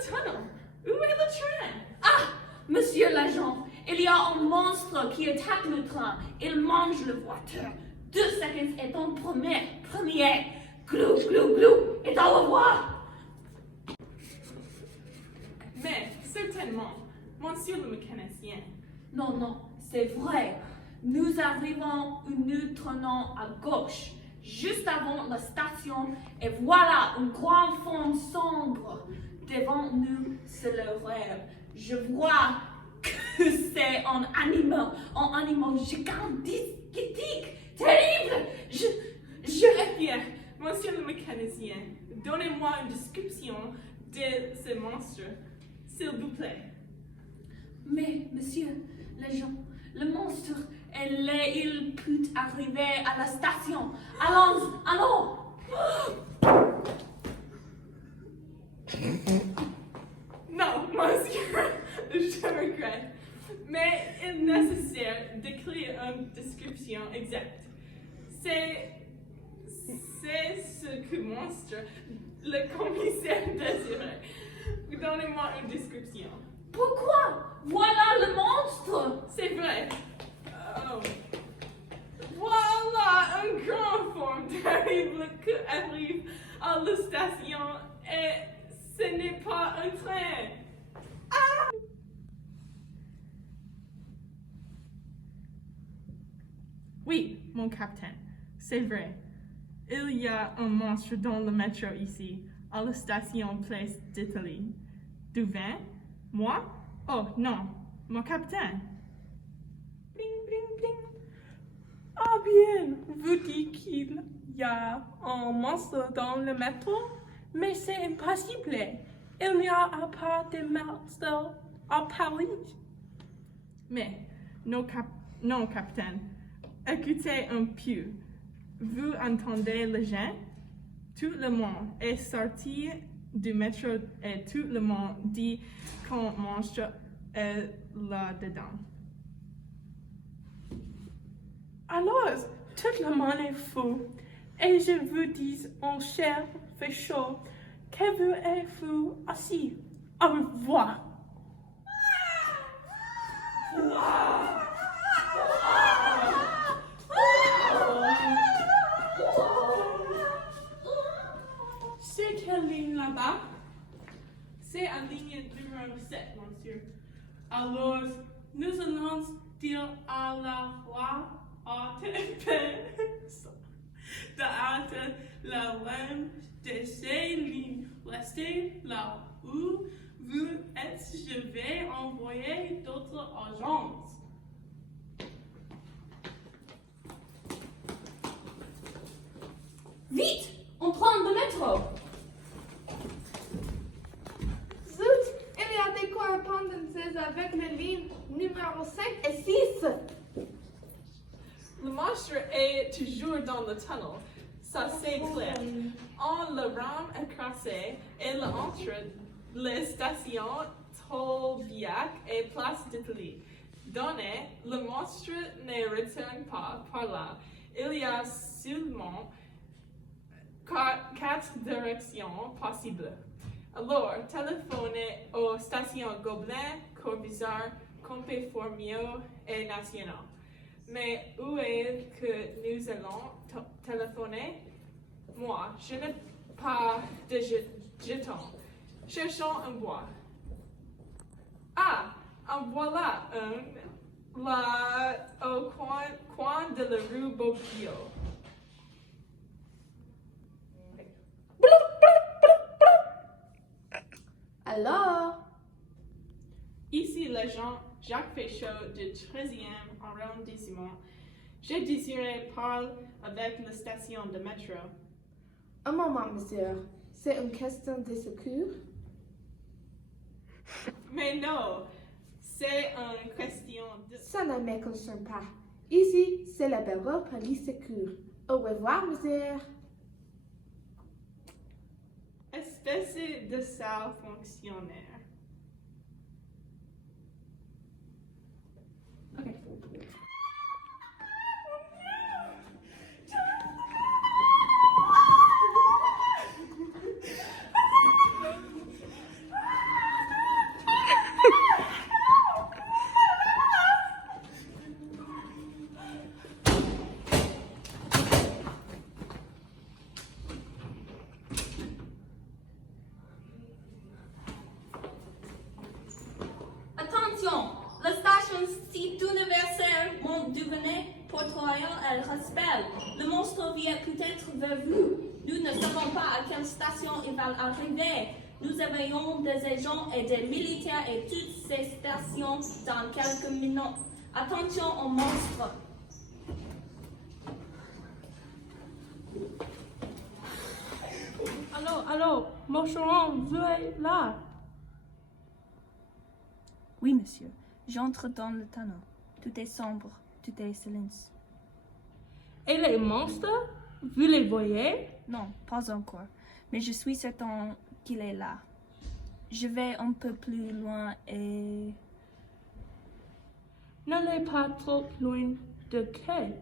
le tunnel. Où est le train? Ah, monsieur l'agent, il y a un monstre qui attaque le train. Il mange le voiture. 2 secondes et ton premier. Glou, glou, glou, et au revoir. Mais, certainement, monsieur le mécanicien. Non, c'est vrai. Nous arrivons où nous tournons à gauche, juste avant la station, et voilà une grande forme sombre. Devant nous, c'est le rêve. Je vois que c'est un animal gigantique, terrible. Eh bien, monsieur le mécanicien, donnez-moi une description de ce monstre, s'il vous plaît. Mais, monsieur l'agent, le monstre, il peut arriver à la station. Allons. Non, monsieur, je regrette. Mais il est nécessaire d'écrire une description exacte. C'est ce que monstre le commissaire désirait. Donnez-moi une description. Pourquoi? Voilà le monstre. C'est vrai. Oh. Voilà une grande forme terrible qui arrive à la station et ce n'est pas un train. Ah! Oui, mon capitaine, c'est vrai. Il y a un monstre dans le métro ici, à la station Place d'Italie. Du vin? Moi? Oh non, mon capitaine. Bling, bling, bling. Ah bien, vous dites qu'il y a un monstre dans le métro, mais c'est impossible. Il n'y a pas de monstre à Paris. Mais, non, capitaine, écoutez un peu. Vous entendez les gens? Tout le monde est sorti du métro et tout le monde dit qu'un monstre est là-dedans. Alors, tout le monde est fou. Et je vous dis, en chair fait chaud, que vous êtes-vous assis? Au revoir. C'est quelle ligne là-bas? C'est la ligne numéro 7, monsieur. Alors, nous allons dire à la roi ATP d'arrêter la ligne de ces lignes. Restez là où vous êtes. Je vais envoyer d'autres agences. Vite, on prend le métro. Zut, il y a des correspondances avec les lignes numéro 5 et 6. Le monstre est toujours dans le tunnel. Ça c'est clair. On le rame écrasé et entre les stations Tolbiac et Place d'Italie. Donné, le monstre ne retourne pas par là. Il y a seulement 4 directions possibles. Alors, téléphonez aux stations Gobelin, Corvisart, Comté-Formio et National. Mais où est-ce que nous allons téléphoner? Moi, je n'ai pas de jetons. Cherchons un bois. Ah, en voilà un, là, au coin de la rue Bocchio. Alors, Ici, l'agent Jacques Féchaud du 13e arrondissement. Je désirais parler avec la station de métro. un moment, monsieur. C'est une question de secours? Mais non, c'est une question de... Ça ne me concerne pas. Ici, c'est le bureau police secours. Au revoir, monsieur. Espèce de sale fonctionnaire. vers vous. Nous ne savons pas à quelle station il va arriver. Nous envoyons des agents et des militaires à toutes ces stations dans quelques minutes. Attention aux monstres. Allô, Moucheron, vous êtes là? Oui, monsieur. J'entre dans le tunnel. Tout est sombre, tout est silence. Et les monstres? Vous les voyez? Non, pas encore. Mais je suis certain qu'il est là. Je vais un peu plus loin et... N'allez pas trop loin de quai,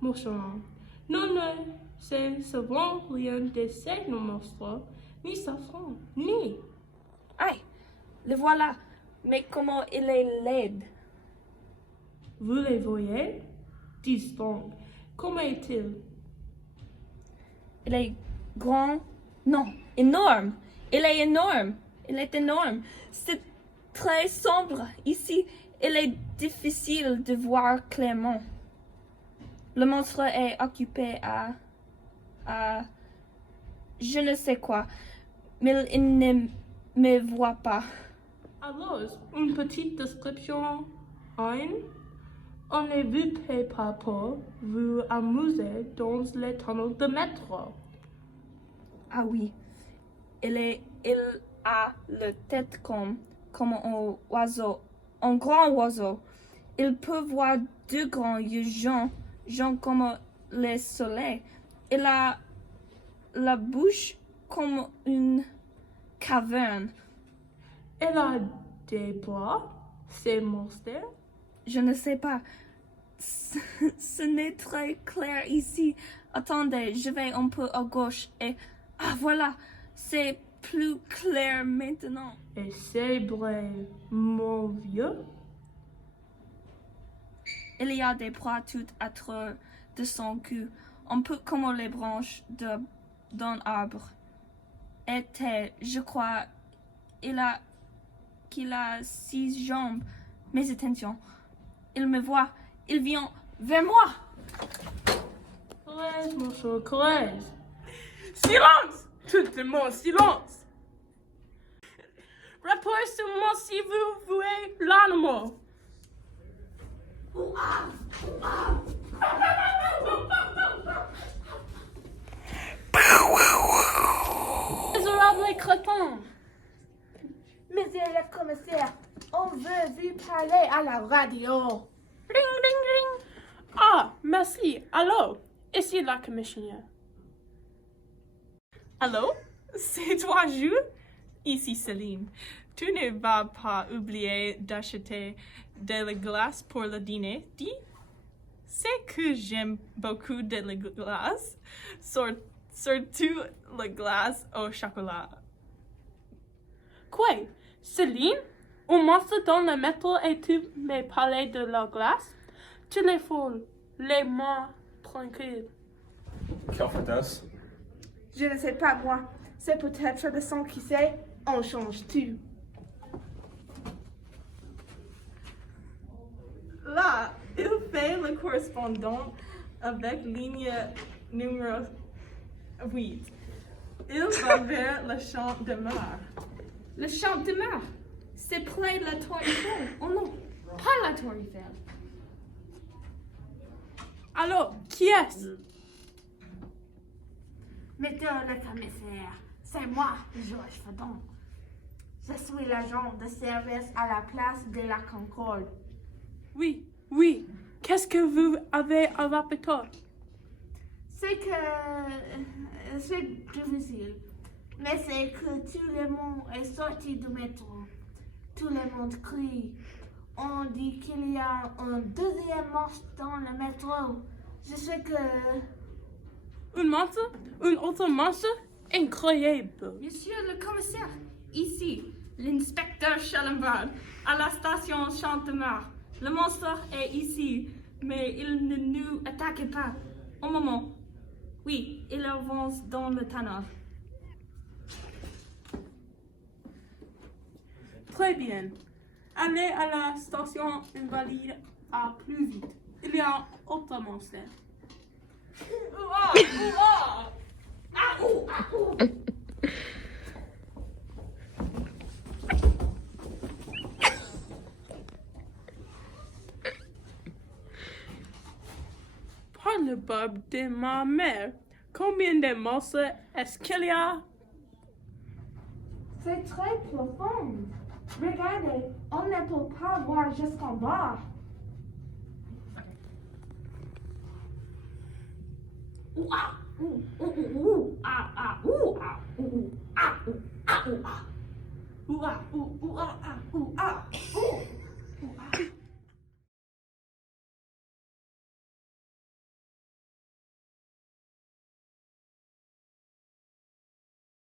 Moucheron. Nous ne savons rien de ces monstres, ni sa forme, ni... Aïe! Le voilà! Mais comment il est laid! Vous les voyez? Dis donc, comment est-il? Il est grand? Non, énorme! Il est énorme! Il est énorme! C'est très sombre ici. Il est difficile de voir clairement. Le monstre est occupé à je ne sais quoi, mais il ne me voit pas. Alors, une petite description. Un, on ne vous paie pas pour vous amuser dans les tunnels de métro. Ah oui, il a la tête comme un oiseau, un grand oiseau. Il peut voir deux grands yeux jaunes comme le soleil. Il a la bouche comme une caverne. Elle a des bras, ces monstres. Je ne sais pas. Ce n'est très clair ici. Attendez, je vais un peu à gauche et... Ah voilà, c'est plus clair maintenant. Et c'est vrai, mon vieux. Il y a des bras tout autour de son cou, un peu comme les branches d'un arbre. Et je crois qu'il a 6 jambes. Mais attention, il me voit, il vient vers moi. Courage, mon cher, courage. Silence! Tout le monde, silence! Rapport sur moi si vous voulez l'animal. Misérable crétin! Monsieur le commissaire, on veut vous parler à la radio. Ring, ring, ring! Ah, merci. Allô? Ici la commissaire. Allô? C'est toi, Jules? Ici Céline. Tu ne vas pas oublier d'acheter de la glace pour le dîner, dis? C'est que j'aime beaucoup de la glace, surtout la glace au chocolat. Quoi? Céline? Un monstre dans le métro et tu me parlais de la glace? Tu les fous, les mains tranquilles. Quelle fête Je ne sais pas moi. C'est peut-être le son qui sait. On change tout. Là, il fait le correspondant avec ligne numéro 8. Il va vers le champ de Mars. Le champ de Mars, c'est près de la tour Eiffel. Oh non, pas la tour Eiffel. Alors, qui est-ce? Monsieur le commissaire, c'est moi, Georges Fadon. Je suis l'agent de service à la place de la Concorde. Oui. Qu'est-ce que vous avez à répéter? C'est que c'est difficile, mais c'est que tout le monde est sorti du métro. Tout le monde crie. On dit qu'il y a un deuxième monstre dans le métro. Je sais que... Un monstre? Un autre monstre? Incroyable. Monsieur le commissaire, ici, l'inspecteur Schellenberg, à la station Champ de Mars. Le monstre est ici, mais il ne nous attaque pas. Un moment. Oui, il avance dans le tunnel. Très bien. Allez à la station Invalide à plus vite. Il y a un autre monstre. Ouah! le bob de ma mère. Combien de morceaux est-ce qu'il y a? C'est très profond. Regardez, on ne peut pas voir jusqu'en bas. Ouh, ah, ouh, ouh, ouh, ouh, ah, ah, ouh, ah, ouh, ouh, ah, ouh, ah, ouh, ah. Ouah, ouh, ouah, ah, ouh, ah, ouh, ouh, ah.